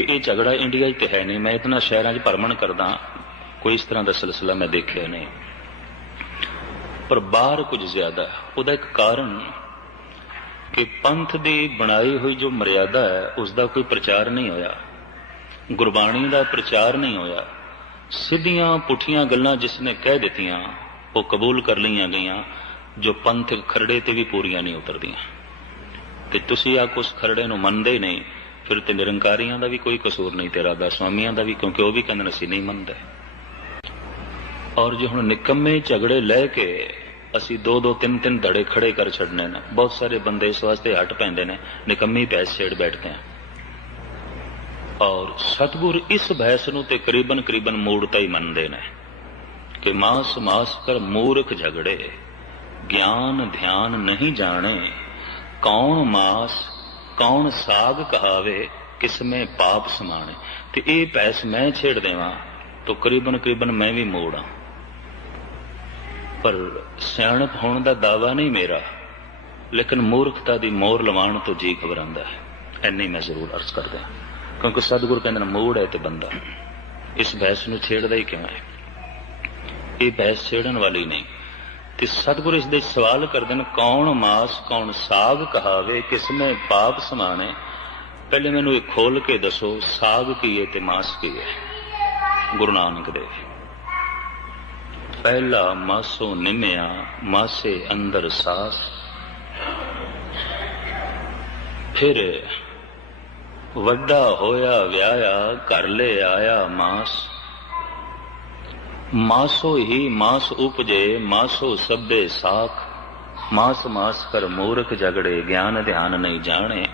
ਕਿ ਇਹ ਝਗੜਾ ਇੰਡੀਆ 'ਚ ਤੇ ਹੈ ਨਹੀਂ ਮੈਂ ਇਤਨਾ ਸ਼ਹਿਰਾਂ 'ਚ ਭਰਮਣ ਕਰਦਾ ਕੋਈ ਇਸ ਤਰ੍ਹਾਂ ਦਾ ਸਿਲਸਿਲਾ ਮੈਂ ਦੇਖਿਆ ਨਹੀਂ ਪਰ ਬਾਹਰ ਕੁਝ ਜ਼ਿਆਦਾ ਉਹਦਾ ਇੱਕ ਕਾਰਨ ਕਿ ਪੰਥ ਦੀ ਬਣਾਈ ਹੋਈ ਜੋ ਮਰਿਆਦਾ ਹੈ ਉਸ ਦਾ ਕੋਈ ਪ੍ਰਚਾਰ ਨਹੀਂ ਹੋਇਆ ਗੁਰਬਾਣੀ ਦਾ ਪ੍ਰਚਾਰ ਨਹੀਂ ਹੋਇਆ ਸਿੱਧੀਆਂ ਪੁੱਠੀਆਂ ਗੱਲਾਂ ਜਿਸ ਨੇ ਕਹਿ ਦਿੱਤੀਆਂ ਉਹ ਕਬੂਲ ਕਰ ਲਈਆਂ ਗਈਆਂ ਜੋ ਪੰਥ ਖਰੜੇ ਤੇ ਵੀ ਪੂਰੀਆਂ ਨਹੀਂ ਉਤਰਦੀਆਂ ਤੇ ਤੁਸੀਂ ਆ ਕੁਸ ਖਰੜੇ ਨੂੰ ਮੰਨਦੇ ਨਹੀਂ ਫਿਰ ਤੇ ਨਿਰੰਕਾਰੀਆਂ ਦਾ ਵੀ ਕੋਈ ਕਸੂਰ ਨਹੀਂ ਤੇਰਾ ਦਾ ਸਵਾਮੀਆਂ ਦਾ ਵੀ ਕਿਉਂਕਿ ਉਹ ਵੀ ਕੰਨ ਅਸੀਂ ਨਹੀਂ ਮੰਨਦੇ ਔਰ ਜੇ ਹੁਣ ਨਿਕੰਮੇ ਝਗੜੇ ਲੈ ਕੇ ਅਸੀਂ ਦੋ ਦੋ ਤਿੰਨ ਤਿੰਨ ਧੜੇ ਖੜੇ ਕਰ ਛੱਡਨੇ ਨੇ ਬਹੁਤ ਸਾਰੇ ਬੰਦੇ ਇਸ ਵਾਸਤੇ ਹਟ ਪੈਂਦੇ ਨੇ ਨਿਕੰਮੀ ਬੈਸ ਛੇੜ ਬੈਠਦੇ ਆ ਔਰ ਸਤਗੁਰ ਇਸ ਬੈਸ ਨੂੰ ਤੇ ਕਰੀਬਨ ਕਰੀਬਨ ਮੂੜਤਾ ਹੀ ਮੰਨਦੇ ਨੇ ਕਿ ਮਾਸ ਮਾਸ ਕਰ ਮੂਰਖ ਝਗੜੇ ਗਿਆਨ ਧਿਆਨ ਨਹੀਂ ਜਾਣੇ ਕੌਣ ਮਾਸ ਕੌਣ ਸਾਗ ਕਹਾਵੇ ਕਿਸਮੇ ਪਾਪ ਸਮਾਣੇ ਤੇ ਇਹ ਪੈਸ ਮੈਂ ਛੇੜ ਦੇਵਾਂ ਤੋ ਕਰੀਬਨ ਕਰੀਬਨ ਮੈਂ ਵੀ ਮੋੜਾਂ ਪਰ ਸਿਆਣਪ ਹੋਣ ਦਾ ਦਾਵਾ ਨਹੀਂ ਮੇਰਾ ਲੇਕਿਨ ਮੂਰਖਤਾ ਦੀ ਮੋਰ ਲਵਾਉਣ ਤੋਂ ਜੀ ਘਬਰਾਂਦਾ ਹੈ ਐਨੀ ਮੈਂ ਜ਼ਰੂਰ ਅਰਜ਼ ਕਰਦਾ ਕਿਉਂਕਿ ਸਤਿਗੁਰ ਕਹਿੰਦੇ ਨੇ ਮੋੜ ਹੈ ਤੇ ਬੰਦਾ ਇਸ ਬਹਿਸ ਨੂੰ ਛੇੜਦਾ ਹੀ ਕਿਉਂ ਹੈ ਇਹ ਬੈਸ ਛੇੜਨ ਵਾਲੀ ਨਹੀਂ ਕਿ ਸਤਿਗੁਰ ਇਸ ਦੇ ਸਵਾਲ ਕਰਦੇ ਨੇ ਕੌਣ ਮਾਸ ਕੌਣ ਸਾਗ ਕਹਾਵੇ ਕਿਸ ਨੇ ਪਾਪ ਸਮਾਣੇ ਪਹਿਲੇ ਮੈਨੂੰ ਇਹ ਖੋਲ ਕੇ ਦੱਸੋ ਸਾਗ ਕੀ ਹੈ ਤੇ ਮਾਸ ਕੀ ਹੈ ਗੁਰੂ ਨਾਨਕ ਦੇਵ ਪਹਿਲਾ ਮਾਸੋ ਨਿਮਿਆ ਮਾਸੇ ਅੰਦਰ ਸਾਸ ਫਿਰ ਵੱਡਾ ਹੋਇਆ ਵਿਆਹਾ ਘਰ ਲੈ ਆਇਆ ਮਾਸ ਮਾਸੋ ਹੀ ਮਾਸ ਉਪਜੇ ਮਾਸੋ ਸਭੇ ਸਾਖ ਮਾਸ ਮਾਸ ਕਰ ਮੂਰਖ ਜਗੜੇ ਗਿਆਨ ਧਿਆਨ ਨਹੀਂ ਜਾਣੇ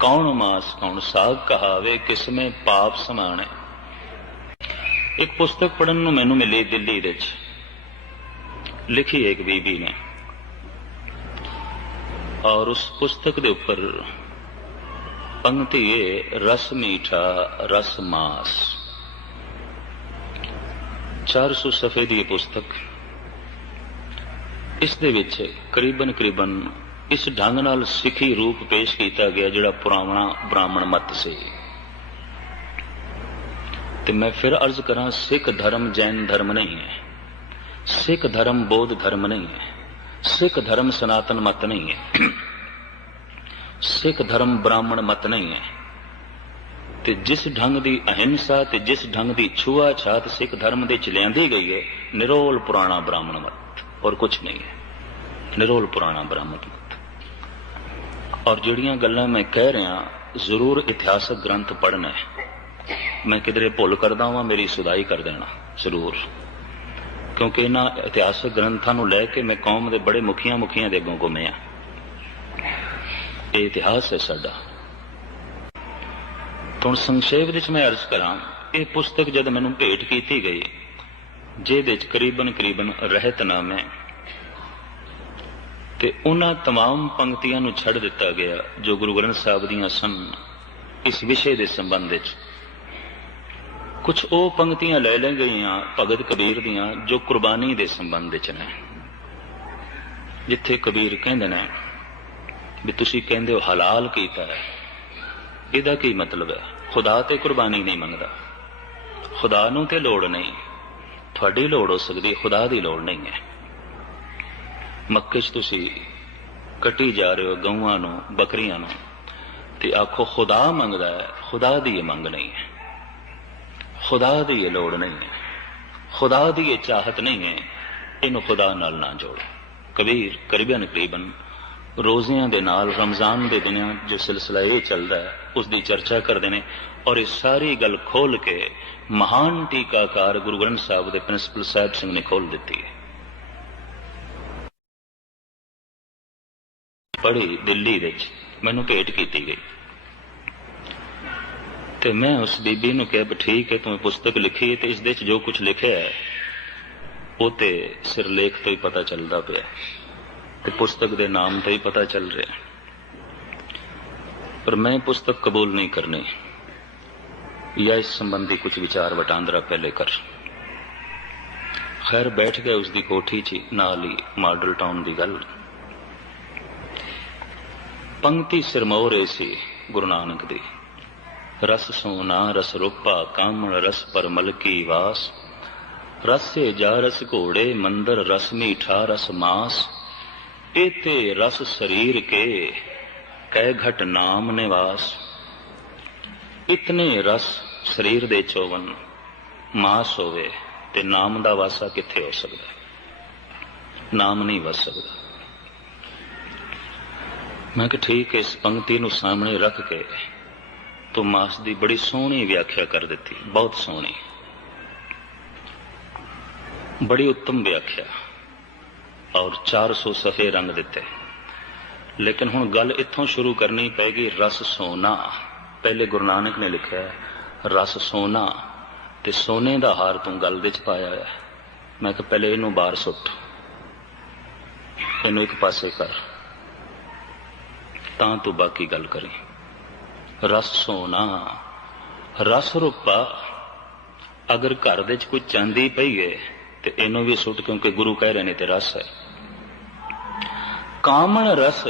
ਕੌਣ ਮਾਸ ਕੌਣ ਸਾਗ ਕਹਾਵੇ ਕਿਸਮੇ ਪਾਪ ਸਮਾਣੇ ਇੱਕ ਪੁਸਤਕ ਪੜਨ ਨੂੰ ਮੈਨੂੰ ਮਿਲੀ ਦਿੱਲੀ ਵਿੱਚ ਲਿਖੀ ਇੱਕ ਬੀਬੀ ਨੇ ਔਰ ਉਸ ਪੁਸਤਕ ਦੇ ਉੱਪਰ ਪੰਕਤੀ ਹੈ ਰਸ ਮੀਠਾ ਰਸ ਮਾਸ 400 ਸਫੇ ਦੀ ਪੁਸਤਕ ਇਸ ਦੇ ਵਿੱਚ ਕਰੀਬਨ ਕਰੀਬਨ ਇਸ ਢੰਗ ਨਾਲ ਸਿੱਖੀ ਰੂਪ ਪੇਸ਼ ਕੀਤਾ ਗਿਆ ਜਿਹੜਾ ਪੁਰਾਣਾ ਬ੍ਰਾਹਮਣ ਮਤ ਸੀ ਤੇ ਮੈਂ ਫਿਰ ਅਰਜ਼ ਕਰਾਂ ਸਿੱਖ ਧਰਮ ਜੈਨ ਧਰਮ ਨਹੀਂ ਹੈ ਸਿੱਖ ਧਰਮ ਬੋਧ ਧਰਮ ਨਹੀਂ ਹੈ ਸਿੱਖ ਧਰਮ ਸਨਾਤਨ ਮਤ ਨਹੀਂ ਹੈ ਸਿੱਖ ਧਰਮ ਬ੍ਰਾਹਮਣ ਮਤ ਨਹੀਂ ਹੈ ਤੇ ਜਿਸ ਢੰਗ ਦੀ ਅਹਿੰਸਾ ਤੇ ਜਿਸ ਢੰਗ ਦੀ ਛੂਆਛਾਤ ਸਿੱਖ ਧਰਮ ਦੇ ਚਲਿਆਂਦੀ ਗਈ ਹੈ ਨਿਰੋਲ ਪੁਰਾਣਾ ਬ੍ਰਾਹਮਣ ਮਤ ਔਰ ਕੁਝ ਨਹੀਂ ਹੈ ਨਿਰੋਲ ਪੁਰਾਣਾ ਬ੍ਰਾਹਮਣ ਮਤ ਔਰ ਜਿਹੜੀਆਂ ਗੱਲਾਂ ਮੈਂ ਕਹਿ ਰਿਹਾ ਜ਼ਰੂਰ ਇਤਿਹਾਸਕ ਗ੍ਰੰਥ ਪੜ੍ਹਨਾ ਹੈ ਮੈਂ ਕਿਧਰੇ ਭੁੱਲ ਕਰਦਾ ਹਾਂ ਮੇਰੀ ਸੁਧਾਈ ਕਰ ਦੇਣਾ ਜ਼ਰੂਰ ਕਿਉਂਕਿ ਇਹਨਾਂ ਇਤਿਹਾਸਕ ਗ੍ਰੰਥਾਂ ਨੂੰ ਲੈ ਕੇ ਮੈਂ ਕੌਮ ਦੇ ਬੜੇ ਮੁਖੀਆਂ ਮੁਖੀਆਂ ਦੇ ਅੱਗੋਂ ਘੁੰਮਿਆ ਇਹ ਇਤਿਹਾਸ ਹੈ ਸਾਡਾ ਹੁਣ ਸੰਖੇਪ ਵਿੱਚ ਮੈਂ ਅਰਜ਼ ਕਰਾਂ ਇਹ ਪੁਸਤਕ ਜਦ ਮੈਨੂੰ ਭੇਟ ਕੀਤੀ ਗਈ ਜਿਹਦੇ ਵਿੱਚ ਕਰੀਬਨ ਕਰੀਬਨ ਰਹਿਤਨਾਮੇ ਤੇ ਉਹਨਾਂ तमाम ਪੰਕਤੀਆਂ ਨੂੰ ਛੱਡ ਦਿੱਤਾ ਗਿਆ ਜੋ ਗੁਰੂ ਗ੍ਰੰਥ ਸਾਹਿਬ ਦੀਆਂ ਸਨ ਇਸ ਵਿਸ਼ੇ ਦੇ ਸੰਬੰਧ ਵਿੱਚ ਕੁਝ ਉਹ ਪੰਕਤੀਆਂ ਲੈ ਲੈ ਗਈਆਂ ਭਗਤ ਕਬੀਰ ਦੀਆਂ ਜੋ ਕੁਰਬਾਨੀ ਦੇ ਸੰਬੰਧ ਵਿੱਚ ਨੇ ਜਿੱਥੇ ਕਬੀਰ ਕਹਿੰਦੇ ਨੇ ਵੀ ਤੁਸੀਂ ਕਹਿੰਦੇ ਹੋ ਹਲਾਲ ਕੀਤਾ ਹੈ ਇਹਦਾ ਕੀ ਮਤਲਬ ਹੈ ਖੁਦਾ ਤੇ ਕੁਰਬਾਨੀ ਨਹੀਂ ਮੰਗਦਾ ਖੁਦਾ ਨੂੰ ਤੇ ਲੋੜ ਨਹੀਂ ਤੁਹਾਡੀ ਲੋੜ ਹੋ ਸਕਦੀ ਖੁਦਾ ਦੀ ਲੋੜ ਨਹੀਂ ਹੈ ਮੱਕੇ 'ਚ ਤੁਸੀਂ ਕੱਟੀ ਜਾ ਰਹੇ ਹੋ ਗਊਆਂ ਨੂੰ ਬੱਕਰੀਆਂ ਨੂੰ ਤੇ ਆਖੋ ਖੁਦਾ ਮੰਗਦਾ ਹੈ ਖੁਦਾ ਦੀ ਇਹ ਮੰਗ ਨਹੀਂ ਹੈ ਖੁਦਾ ਦੀ ਇਹ ਲੋੜ ਨਹੀਂ ਹੈ ਖੁਦਾ ਦੀ ਇਹ ਚਾਹਤ ਨਹੀਂ ਹੈ ਇਹਨੂੰ ਖੁਦਾ ਨਾਲ ਨਾ ਜੋੜੋ ਕਬੀਰ ਕਰੀਬਨ ਕਰੀਬਨ ਰੋਜ਼ਿਆਂ ਦੇ ਨਾਲ ਰਮਜ਼ਾਨ ਦੇ ਦਿਨਾਂ ਜੋ ਸਿਲਸਿਲਾ ਇਹ ਚੱਲਦਾ ਹੈ ਉਸ ਦੀ ਚਰਚਾ ਕਰਦੇ ਨੇ ਔਰ ਇਹ ਸਾਰੀ ਗੱਲ ਖੋਲ ਕੇ ਮਹਾਨ ਟੀਕਾਕਾਰ ਗੁਰੂ ਗ੍ਰੰਥ ਸਾਹਿਬ ਦੇ ਪ੍ਰਿੰਸੀਪਲ ਸਾਹਿਬ ਸਿੰਘ ਨੇ ਖੋਲ ਦਿੱਤੀ ਹੈ ਪੜ੍ਹੀ ਦਿੱਲੀ ਵਿੱਚ ਮੈਨੂੰ ਭੇਟ ਕੀਤੀ ਗਈ ਤੇ ਮੈਂ ਉਸ ਬੀਬੀ ਨੂੰ ਕਿਹਾ ਠੀਕ ਹੈ ਤੂੰ ਪੁਸਤਕ ਲਿਖੀ ਹੈ ਤੇ ਇਸ ਦੇ ਵਿੱਚ ਜੋ ਕੁਝ ਲਿਖਿਆ ਹੈ ਉਹ ਤੇ ਸਿਰਲੇਖ ਤੋਂ ਹੀ ਪਤਾ ਚੱਲਦਾ ਪਿਆ ਤੇ ਪੁਸਤਕ ਦੇ ਨਾਮ ਤੇ ਹੀ ਪਤਾ ਚੱਲ ਰਿਹਾ ਪਰ ਮੈਂ ਪੁਸਤਕ ਕਬੂਲ ਨਹੀਂ ਕਰਨੀ ਯਾ ਇਸ ਸੰਬੰਧੀ ਕੁਝ ਵਿਚਾਰ ਵਟਾਂਦਰਾ ਪਹਿਲੇ ਕਰ ਖੈਰ ਬੈਠ ਗਏ ਉਸ ਦੀ ਕੋਠੀ 'ਚ ਨਾਲ ਹੀ ਮਾਡਲ ਟਾਊਨ ਦੀ ਗੱਲ ਪੰਕਤੀ ਸਿਰਮੌਰ ਸੀ ਗੁਰੂ ਨਾਨਕ ਦੀ ਰਸ ਸੋਨਾ ਰਸ ਰੂਪਾ ਕਾਮਣ ਰਸ ਪਰ ਮਲਕੀ ਵਾਸ ਰਸੇ ਜਾ ਰਸ ਘੋੜੇ ਮੰਦਰ ਰਸ ਮੀਠਾ ਰਸ ਮਾਸ ਇਤੇ ਰਸ ਸਰੀਰ ਕੇ ਕਹਿ ਘਟ ਨਾਮ ਨਿਵਾਸ ਇਤਨੇ ਰਸ ਸਰੀਰ ਦੇ ਚੋਵਨ ਮਾਸ ਹੋਵੇ ਤੇ ਨਾਮ ਦਾ ਵਾਸਾ ਕਿੱਥੇ ਹੋ ਸਕਦਾ ਨਾਮ ਨਹੀਂ ਵਸ ਸਕਦਾ ਮੈਂ ਕਿ ਠੀਕ ਹੈ ਇਸ ਪੰਕਤੀ ਨੂੰ ਸਾਹਮਣੇ ਰੱਖ ਕੇ ਤੋਂ ਮਾਸ ਦੀ ਬੜੀ ਸੋਹਣੀ ਵਿਆਖਿਆ ਕਰ ਦਿੱਤੀ ਬਹੁਤ ਸੋਹਣੀ ਬੜੀ ਉੱਤਮ ਵਿਆਖਿਆ ਔਰ 400 ਸਫੇ ਰੰਗ ਦਿੱਤੇ ਲੇਕਿਨ ਹੁਣ ਗੱਲ ਇੱਥੋਂ ਸ਼ੁਰੂ ਕਰਨੀ ਪੈਗੀ ਰਸ ਸੋਨਾ ਪਹਿਲੇ ਗੁਰੂ ਨਾਨਕ ਨੇ ਲਿਖਿਆ ਰਸ ਸੋਨਾ ਤੇ ਸੋਨੇ ਦਾ ਹਾਰ ਤੂੰ ਗੱਲ ਵਿੱਚ ਪਾਇਆ ਹੈ ਮੈਂ ਕਿ ਪਹਿਲੇ ਇਹਨੂੰ ਬਾਹਰ ਸੁੱਟ ਇਹਨੂੰ ਇੱਕ ਪਾਸੇ ਕਰ ਤਾਂ ਤੂੰ ਬਾਕੀ ਗੱਲ ਕਰੀ ਰਸ ਸੋਨਾ ਰਸ ਰੂਪਾ ਅਗਰ ਘਰ ਦੇ ਵਿੱਚ ਕੋਈ ਚਾਂਦੀ ਪਈ ਹੈ ਤੇ ਇਹਨੂੰ ਵੀ ਸੁੱਟ ਕਿਉਂਕਿ ਗੁਰੂ ਕਹਿ ਰਹੇ ਨੇ ਤੇ ਰਸ ਹੈ ਕਾਮਣ ਰਸ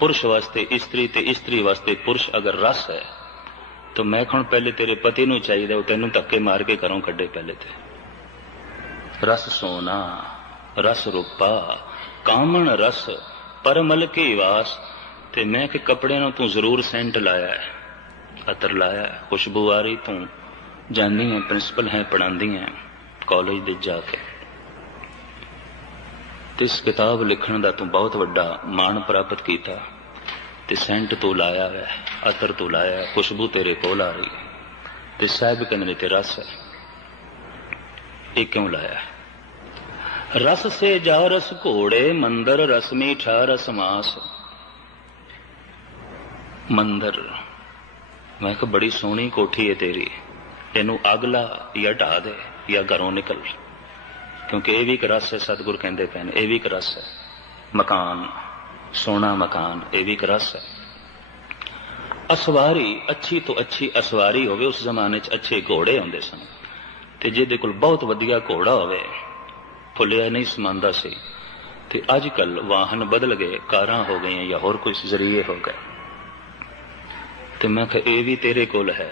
ਪੁਰਸ਼ ਵਾਸਤੇ ਇਸਤਰੀ ਤੇ ਇਸਤਰੀ ਵਾਸਤੇ ਪੁਰਸ਼ ਅਗਰ ਰਸ ਹੈ ਤਾਂ ਮੈਂ ਕਹਣ ਪਹਿਲੇ ਤੇਰੇ ਪਤੀ ਨੂੰ ਚਾਹੀਦਾ ਉਹ ਤੈਨੂੰ ਧੱਕੇ ਮਾਰ ਕੇ ਘਰੋਂ ਕੱਢੇ ਪਹਿਲੇ ਤੇ ਰਸ ਸੋਨਾ ਰਸ ਰੂਪਾ ਕਾਮਣ ਰਸ ਪਰਮਲ ਕੇ ਵਾਸ ਤੇ ਮੈਂ ਕਿ ਕੱਪੜਿਆਂ ਨੂੰ ਤੂੰ ਜ਼ਰੂਰ ਸੈਂਟ ਲਾਇਆ ਹੈ ਅਤਰ ਲਾਇਆ ਖੁਸ਼ਬੂ ਆ ਰਹੀ ਤੂੰ ਜਾਣਦੀ ਹੈ ਪ੍ਰਿੰਸੀਪਲ ਹੈ ਪੜਾਉਂਦੀ ਹੈ ਕਾਲਜ ਦੇ ਜਾ ਕੇ ਇਸ ਕਿਤਾਬ ਲਿਖਣ ਦਾ ਤੂੰ ਬਹੁਤ ਵੱਡਾ ਮਾਣ ਪ੍ਰਾਪਤ ਕੀਤਾ ਤੇ ਸੈਂਟ ਤੋਂ ਲਾਇਆ ਹੈ ਅਤਰ ਤੋਂ ਲਾਇਆ ਖੁਸ਼ਬੂ ਤੇਰੇ ਕੋਲ ਆ ਰਹੀ ਤੇ ਸਾਹਿਬ ਕਹਿੰਦੇ ਤੇ ਰਸ ਹੈ ਇਹ ਕਿਉਂ ਲਾਇਆ ਰਸ ਸੇ ਜਾ ਰਸ ਘੋੜੇ ਮੰਦਰ ਰਸ ਮੀਠਾ ਰਸ ਮਾਸ ਮੰਦਰ ਮੈਂ ਕਿਹਾ ਬੜੀ ਸੋਹਣੀ ਕੋਠੀ ਹੈ ਤੇਰੀ ਇਹਨੂੰ ਅਗਲਾ ਜਾਂ ਢਾ ਦੇ ਜਾਂ ਘਰੋਂ ਨਿਕਲ ਕਿਉਂਕਿ ਇਹ ਵੀ ਇੱਕ ਰਸ ਹੈ ਸਤਿਗੁਰ ਕਹਿੰਦੇ ਪਏ ਨੇ ਇਹ ਵੀ ਇੱਕ ਰਸ ਹੈ ਮਕਾਨ ਸੋਨਾ ਮਕਾਨ ਇਹ ਵੀ ਇੱਕ ਰਸ ਹੈ ਅਸਵਾਰੀ ਅੱਛੀ ਤੋਂ ਅੱਛੀ ਅਸਵਾਰੀ ਹੋਵੇ ਉਸ ਜ਼ਮਾਨੇ 'ਚ ਅੱਛੇ ਘੋੜੇ ਹੁੰਦੇ ਸਨ ਤੇ ਜਿਹਦੇ ਕੋਲ ਬਹੁਤ ਵਧੀਆ ਘੋੜਾ ਹੋਵੇ ਫੁੱਲਿਆ ਨਹੀਂ ਸਮਾਂਦਾ ਸੀ ਤੇ ਅੱਜ ਕੱਲ ਵਾਹਨ ਬਦਲ ਗਏ ਕਾਰਾਂ ਹੋ ਗਈਆਂ ਜਾਂ ਹੋਰ ਕੋਈ ਜ਼ਰੀਏ ਹੋ ਗਏ ਤੇ ਮੈਂ ਕਿਹਾ ਇਹ ਵੀ ਤੇਰੇ ਕੋਲ ਹੈ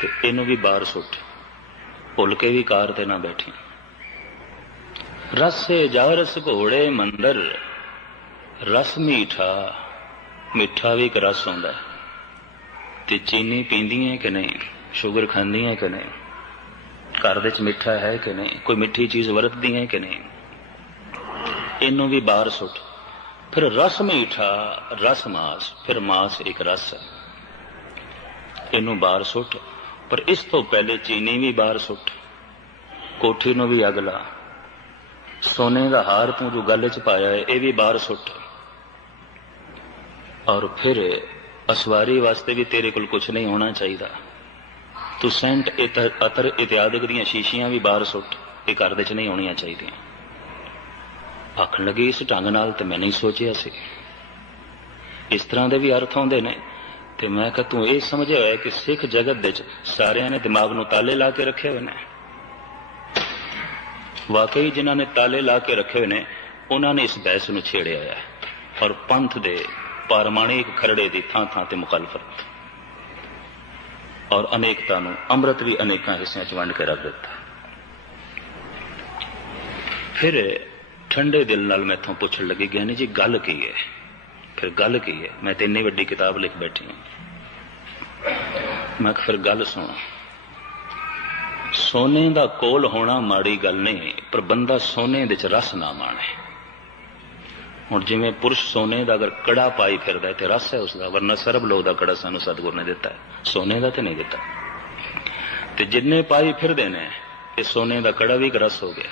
ਤੇ ਇਹਨੂੰ ਵੀ ਬਾਹਰ ਸੁੱਟ ਭੁੱਲ ਕੇ ਵੀ ਕਾਰ ਤੇ ਨਾ ਬੈਠੀ ਰਸੇ ਜਾਰਸ ਘੋੜੇ ਮੰਦਰ ਰਸ ਮੀਠਾ ਮਿੱਠਾ ਵੀ ਇੱਕ ਰਸ ਹੁੰਦਾ ਤੇ ਚੀਨੀ ਪੀਂਦੀਆਂ ਕਿ ਨਹੀਂ ਸ਼ੂਗਰ ਖਾਂਦੀਆਂ ਕਿ ਨਹੀਂ ਘਰ ਦੇ ਵਿੱਚ ਮਿੱਠਾ ਹੈ ਕਿ ਨਹੀਂ ਕੋਈ ਮਿੱਠੀ ਚੀਜ਼ ਵਰਤਦੀ ਹੈ ਕਿ ਨਹੀਂ ਇਹਨੂੰ ਵੀ ਬਾਹਰ ਸੁੱਟ ਫਿਰ ਰਸ ਮੀਠਾ ਰਸ ਮਾਸ ਫਿਰ ਮਾਸ ਇੱਕ ਰਸ ਹੈ ਇਹਨੂੰ ਬਾਹਰ ਸੁੱਟ ਪਰ ਇਸ ਤੋਂ ਪਹਿਲੇ ਚੀਨੀ ਵੀ ਬਾਹਰ ਸੁੱਟ ਕੋਠੀ ਨੂੰ ਵੀ ਅਗਲਾ ਸੋਨੇ ਦਾ ਹਾਰ ਤੂੰ ਜੋ ਗੱਲ 'ਚ ਪਾਇਆ ਹੈ ਇਹ ਵੀ ਬਾਹਰ ਸੁੱਟ ਔਰ ਫਿਰ ਅਸਵਾਰੀ ਵਾਸਤੇ ਵੀ ਤੇਰੇ ਕੋਲ ਕੁਝ ਨਹੀਂ ਹੋਣਾ ਚਾਹੀਦਾ ਤੂੰ ਸੈਂਟ ਅਤਰ ਇਤਿਆਦਿਕ ਦੀਆਂ ਸ਼ੀਸ਼ੀਆਂ ਵੀ ਬਾਹਰ ਸੁੱਟ ਇਹ ਘਰ ਦੇ 'ਚ ਨਹੀਂ ਹੋਣੀਆਂ ਚਾਹੀਦੀਆਂ ਆਖਣ ਲੱਗੇ ਇਸ ਢੰਗ ਨਾਲ ਤੇ ਮੈਂ ਨਹੀਂ ਸੋਚਿਆ ਸੀ ਇਸ ਤਰ੍ਹਾਂ ਦੇ ਵੀ ਅਰਥ ਆਉਂਦੇ ਨੇ ਤੇ ਮੈਂ ਕਿਹਾ ਤੂੰ ਇਹ ਸਮਝਿਆ ਹੋਇਆ ਕਿ ਸਿੱਖ ਜਗਤ ਦੇ ਸਾਰਿਆਂ ਨੇ ਦਿਮਾਗ ਨੂੰ ਤਾਲੇ ਲਾ ਕੇ ਰੱਖੇ ਹੋਏ ਨੇ ਵਾਕਈ ਜਿਨ੍ਹਾਂ ਨੇ ਤਾਲੇ ਲਾ ਕੇ ਰੱਖੇ ਹੋਏ ਨੇ ਉਹਨਾਂ ਨੇ ਇਸ ਬਹਿਸ ਨੂੰ ਛੇੜਿਆ ਹੈ ਔਰ ਪੰਥ ਦੇ ਪਰਮਾਣਿਕ ਖਰੜੇ ਦੀ ਥਾਂ ਥਾਂ ਤੇ ਮੁਖਾਲਫਤ ਔਰ ਅਨੇਕਤਾ ਨੂੰ ਅੰਮ੍ਰਿਤ ਵੀ ਅਨੇਕਾਂ ਹਿੱਸਿਆਂ 'ਚ ਵੰਡ ਕੇ ਰੱਖ ਦਿੱਤਾ ਫਿਰ ਠੰਡੇ ਦਿਲ ਨਾਲ ਮੈਥੋਂ ਪੁੱਛਣ ਲੱਗੇ ਗਿਆਨੀ ਜੀ ਗੱਲ ਕੀ ਹੈ ਫਿਰ ਗੱਲ ਕੀ ਹੈ ਮੈਂ ਤੇ ਇੰਨੀ ਵੱਡੀ ਕਿਤਾਬ ਲਿਖ ਬੈਠੀ ਹਾਂ ਮੈਂ ਫਿਰ ਗੱਲ ਸੁਣਾ ਸੋਨੇ ਦਾ ਕੋਲ ਹੋਣਾ ਮਾੜੀ ਗੱਲ ਨਹੀਂ ਪਰ ਬੰਦਾ ਸੋਨੇ ਦੇ ਚ ਰਸ ਨਾ ਮਾਣੇ ਹੁਣ ਜਿਵੇਂ ਪੁਰਸ਼ ਸੋਨੇ ਦਾ ਅਗਰ ਕੜਾ ਪਾਈ ਫਿਰਦਾ ਤੇ ਰਸ ਹੈ ਉਸ ਦਾ ਵਰਨਾ ਸਰਬ ਲੋਹ ਦਾ ਕੜਾ ਸਾਨੂੰ ਸਤਗੁਰ ਨੇ ਦਿੱਤਾ ਸੋਨੇ ਦਾ ਤੇ ਨਹੀਂ ਦਿੱਤਾ ਤੇ ਜਿੰਨੇ ਪਾਈ ਫਿਰਦੇ ਨੇ ਇਹ ਸੋਨੇ ਦਾ ਕੜਾ ਵੀ ਇੱਕ ਰਸ ਹੋ ਗਿਆ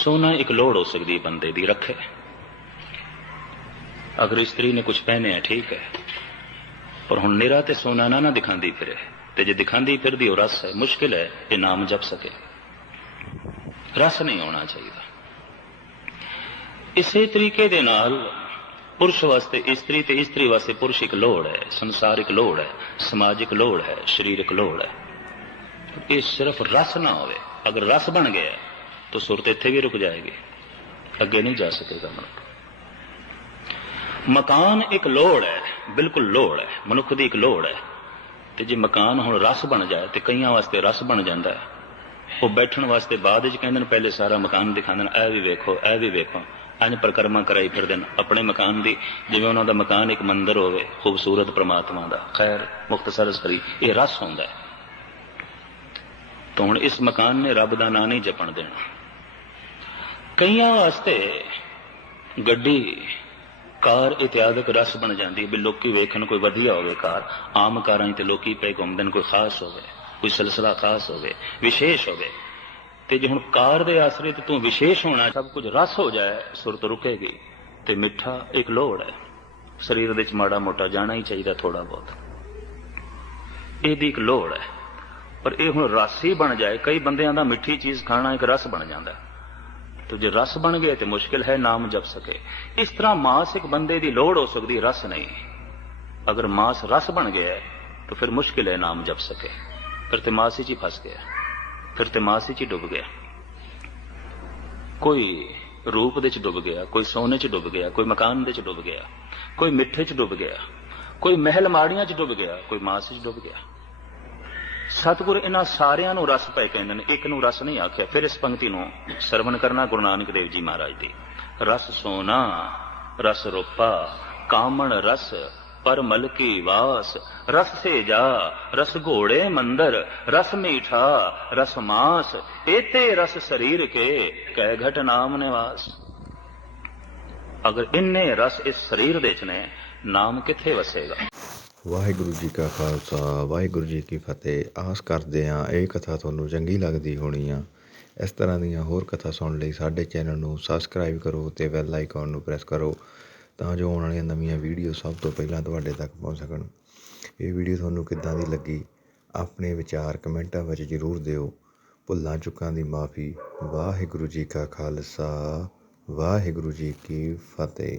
ਸੋਨਾ ਇੱਕ ਲੋੜ ਹੋ ਸਕਦੀ ਬੰਦੇ ਦੀ ਰੱਖੇ ਅਗਰ ਇਸਤਰੀ ਨੇ ਕੁਝ ਪਹਿਨੇ ਹੈ ਠੀਕ ਹੈ ਪਰ ਹੁਣ ਨਿਰਾ ਤੇ ਸੋਨਾ ਨਾ ਨਾ ਦਿਖਾਉਂਦੀ ਫਿਰੇ ਤੇ ਜੇ ਦਿਖਾਂਦੀ ਫਿਰਦੀ ਉਹ ਰਸ ਹੈ ਮੁਸ਼ਕਿਲ ਹੈ ਕਿ ਨਾਮ ਜਪ ਸਕੇ ਰਸ ਨਹੀਂ ਆਉਣਾ ਚਾਹੀਦਾ ਇਸੇ ਤਰੀਕੇ ਦੇ ਨਾਲ ਪੁਰਸ਼ ਵਾਸਤੇ ਇਸਤਰੀ ਤੇ ਇਸਤਰੀ ਵਾਸਤੇ ਪੁਰਸ਼ ਇੱਕ ਲੋੜ ਹੈ ਸੰਸਾਰਿਕ ਲੋੜ ਹੈ ਸਮਾਜਿਕ ਲੋੜ ਹੈ ਸਰੀਰਕ ਲੋੜ ਹੈ ਇਹ ਸਿਰਫ ਰਸ ਨਾ ਹੋਵੇ ਅਗਰ ਰਸ ਬਣ ਗਿਆ ਤਾਂ ਸੁਰਤ ਇੱਥੇ ਵੀ ਰੁਕ ਜਾਏਗੀ ਅੱਗੇ ਨਹੀਂ ਜਾ ਸਕੇਗਾ ਮਨੁੱਖ ਮਕਾਨ ਇੱਕ ਲੋੜ ਹੈ ਬਿਲਕੁਲ ਲੋੜ ਹੈ ਮਨੁੱਖ ਦੀ ਇੱਕ ਲੋੜ ਹੈ ਤੇ ਜੇ ਮਕਾਨ ਹੁਣ ਰਸ ਬਣ ਜਾਏ ਤੇ ਕਈਆਂ ਵਾਸਤੇ ਰਸ ਬਣ ਜਾਂਦਾ ਹੈ ਉਹ ਬੈਠਣ ਵਾਸਤੇ ਬਾਅਦ ਵਿੱਚ ਕਹਿੰਦੇ ਨੇ ਪਹਿਲੇ ਸਾਰਾ ਮਕਾਨ ਦਿਖਾਉਂਦੇ ਨੇ ਇਹ ਵੀ ਵੇਖੋ ਇਹ ਵੀ ਵੇਖੋ ਅੰਜ ਪ੍ਰਕਰਮਾ ਕਰਾਈ ਫਿਰਦੇ ਨੇ ਆਪਣੇ ਮਕਾਨ ਦੀ ਜਿਵੇਂ ਉਹਨਾਂ ਦਾ ਮਕਾਨ ਇੱਕ ਮੰਦਰ ਹੋਵੇ ਖੂਬਸੂਰਤ ਪ੍ਰਮਾਤਮਾ ਦਾ ਖੈਰ ਮੁਖਤਸਰ ਸਰੀ ਇਹ ਰਸ ਹੁੰਦਾ ਹੈ ਤਾਂ ਹੁਣ ਇਸ ਮਕਾਨ ਨੇ ਰੱਬ ਦਾ ਨਾਂ ਨਹੀਂ ਜਪਣ ਦੇਣਾ ਕਈਆਂ ਵਾਸਤੇ ਗੱਡੀ ਕਾਰ ਇਤਿਆਦਕ ਰਸ ਬਣ ਜਾਂਦੀ ਵੀ ਲੋਕੀ ਵੇਖਣ ਕੋਈ ਵਧੀਆ ਹੋਵੇ ਕਾਰ ਆਮ ਕਾਰਾਂ ਤੇ ਲੋਕੀ ਪੈ ਗੁੰਮਦਨ ਕੋਈ ਖਾਸ ਹੋਵੇ ਕੋਈ ਸਿਲਸਿਲਾ ਖਾਸ ਹੋਵੇ ਵਿਸ਼ੇਸ਼ ਹੋਵੇ ਤੇ ਜੇ ਹੁਣ ਕਾਰ ਦੇ ਆਸਰੇ ਤੇ ਤੂੰ ਵਿਸ਼ੇਸ਼ ਹੋਣਾ ਸਭ ਕੁਝ ਰਸ ਹੋ ਜਾਏ ਸੁਰਤ ਰੁਕੇਗੀ ਤੇ ਮਿੱਠਾ ਇੱਕ ਲੋੜ ਹੈ ਸਰੀਰ ਦੇ ਵਿੱਚ ਮਾੜਾ ਮੋਟਾ ਜਾਣਾ ਹੀ ਚਾਹੀਦਾ ਥੋੜਾ ਬਹੁਤ ਇਹਦੀ ਇੱਕ ਲੋੜ ਹੈ ਪਰ ਇਹ ਹੁਣ ਰਸ ਹੀ ਬਣ ਜਾਏ ਕਈ ਬੰਦਿਆਂ ਦਾ ਮਿੱਠੀ ਚੀਜ਼ ਖਾਣਾ ਇੱਕ ਰਸ ਬਣ ਜਾਂਦਾ ਹੈ ਤੋ ਜੇ ਰਸ ਬਣ ਗਏ ਤੇ ਮੁਸ਼ਕਿਲ ਹੈ ਨਾਮ ਜਪ ਸਕੇ ਇਸ ਤਰ੍ਹਾਂ ਮਾਸ ਇੱਕ ਬੰਦੇ ਦੀ ਲੋੜ ਹੋ ਸਕਦੀ ਰਸ ਨਹੀਂ ਅਗਰ ਮਾਸ ਰਸ ਬਣ ਗਿਆ ਤਾਂ ਫਿਰ ਮੁਸ਼ਕਿਲ ਹੈ ਨਾਮ ਜਪ ਸਕੇ ਫਿਰ ਤੇ ਮਾਸੀ ਚ ਫਸ ਗਿਆ ਫਿਰ ਤੇ ਮਾਸੀ ਚ ਡੁੱਬ ਗਿਆ ਕੋਈ ਰੂਪ ਦੇ ਚ ਡੁੱਬ ਗਿਆ ਕੋਈ ਸੋਨੇ ਚ ਡੁੱਬ ਗਿਆ ਕੋਈ ਮਕਾਨ ਦੇ ਚ ਡੁੱਬ ਗਿਆ ਕੋਈ ਮਿੱਠੇ ਚ ਡੁੱਬ ਗਿਆ ਕੋਈ ਮਹਿਲ ਮਾੜੀਆਂ ਚ ਡੁੱਬ ਗਿਆ ਕੋਈ ਮਾਸੀ ਚ ਡੁੱਬ ਗਿਆ ਸਤਿਗੁਰ ਇਹਨਾਂ ਸਾਰਿਆਂ ਨੂੰ ਰਸ ਪਏ ਕਹਿੰਦੇ ਨੇ ਇੱਕ ਨੂੰ ਰਸ ਨਹੀਂ ਆਖਿਆ ਫਿਰ ਇਸ ਪੰਕਤੀ ਨੂੰ ਸਰਵਣ ਕਰਨਾ ਗੁਰੂ ਨਾਨਕ ਦੇਵ ਜੀ ਮਹਾਰਾਜ ਦੀ ਰਸ ਸੋਨਾ ਰਸ ਰੋਪਾ ਕਾਮਣ ਰਸ ਵਾਸ ਰਸ ਸੇ ਜਾ ਰਸ ਘੋੜੇ ਮੰਦਰ ਰਸ ਮੀਠਾ ਰਸ ਮਾਸ ਇਤੇ ਰਸ ਸਰੀਰ ਕੇ ਕਹਿ ਘਟ ਨਾਮ ਨਿਵਾਸ ਅਗਰ ਇੰਨੇ ਰਸ ਇਸ ਸਰੀਰ ਦੇ ਚ ਨੇ ਨਾਮ ਕਿੱਥੇ ਵਸੇਗਾ ਵਾਹਿਗੁਰੂ ਜੀ ਕਾ ਖਾਲਸਾ ਵਾਹਿਗੁਰੂ ਜੀ ਕੀ ਫਤਿਹ ਆਸ ਕਰਦੇ ਹਾਂ ਇਹ ਕਥਾ ਤੁਹਾਨੂੰ ਚੰਗੀ ਲੱਗਦੀ ਹੋਣੀ ਆ ਇਸ ਤਰ੍ਹਾਂ ਦੀਆਂ ਹੋਰ ਕਥਾ ਸੁਣਨ ਲਈ ਸਾਡੇ ਚੈਨਲ ਨੂੰ ਸਬਸਕ੍ਰਾਈਬ ਕਰੋ ਤੇ ਬੈਲ ਆਈਕਨ ਨੂੰ ਪ੍ਰੈਸ ਕਰੋ ਤਾਂ ਜੋ ਆਉਣ ਵਾਲੀਆਂ ਨਵੀਆਂ ਵੀਡੀਓ ਸਭ ਤੋਂ ਪਹਿਲਾਂ ਤੁਹਾਡੇ ਤੱਕ ਪਹੁੰਚ ਸਕਣ ਇਹ ਵੀਡੀਓ ਤੁਹਾਨੂੰ ਕਿੱਦਾਂ ਦੀ ਲੱਗੀ ਆਪਣੇ ਵਿਚਾਰ ਕਮੈਂਟਾਂ ਵਿੱਚ ਜ਼ਰੂਰ ਦਿਓ ਭੁੱਲਾਂ ਚੁੱਕਾਂ ਦੀ ਮਾਫੀ ਵਾਹਿਗੁਰੂ ਜੀ ਕਾ ਖਾਲਸਾ ਵਾਹਿਗੁਰੂ ਜੀ ਕੀ ਫਤਿਹ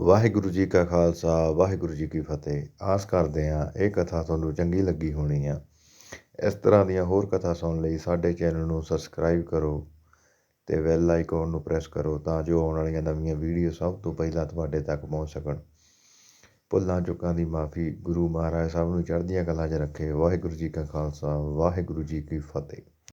ਵਾਹਿਗੁਰੂ ਜੀ ਕਾ ਖਾਲਸਾ ਵਾਹਿਗੁਰੂ ਜੀ ਕੀ ਫਤਿਹ ਆਸ ਕਰਦੇ ਹਾਂ ਇਹ ਕਥਾ ਤੁਹਾਨੂੰ ਚੰਗੀ ਲੱਗੀ ਹੋਣੀ ਆ ਇਸ ਤਰ੍ਹਾਂ ਦੀਆਂ ਹੋਰ ਕਥਾ ਸੁਣਨ ਲਈ ਸਾਡੇ ਚੈਨਲ ਨੂੰ ਸਬਸਕ੍ਰਾਈਬ ਕਰੋ ਤੇ ਬੈਲ ਆਈਕਨ ਨੂੰ ਪ੍ਰੈਸ ਕਰੋ ਤਾਂ ਜੋ ਆਉਣ ਵਾਲੀਆਂ ਨਵੀਆਂ ਵੀਡੀਓ ਸਭ ਤੋਂ ਪਹਿਲਾਂ ਤੁਹਾਡੇ ਤੱਕ ਪਹੁੰਚ ਸਕਣ ਭੁੱਲਾਂ ਚੁੱਕਾਂ ਦੀ ਮਾਫੀ ਗੁਰੂ ਮਹਾਰਾਜ ਸਾਹਿਬ ਨੂੰ ਚੜ੍ਹਦੀਆਂ ਕਲਾ 'ਚ ਰੱਖੇ ਵਾਹਿਗੁਰੂ ਜੀ ਕਾ ਖਾਲਸਾ ਵਾਹਿਗੁਰੂ ਜੀ ਕੀ ਫਤਿਹ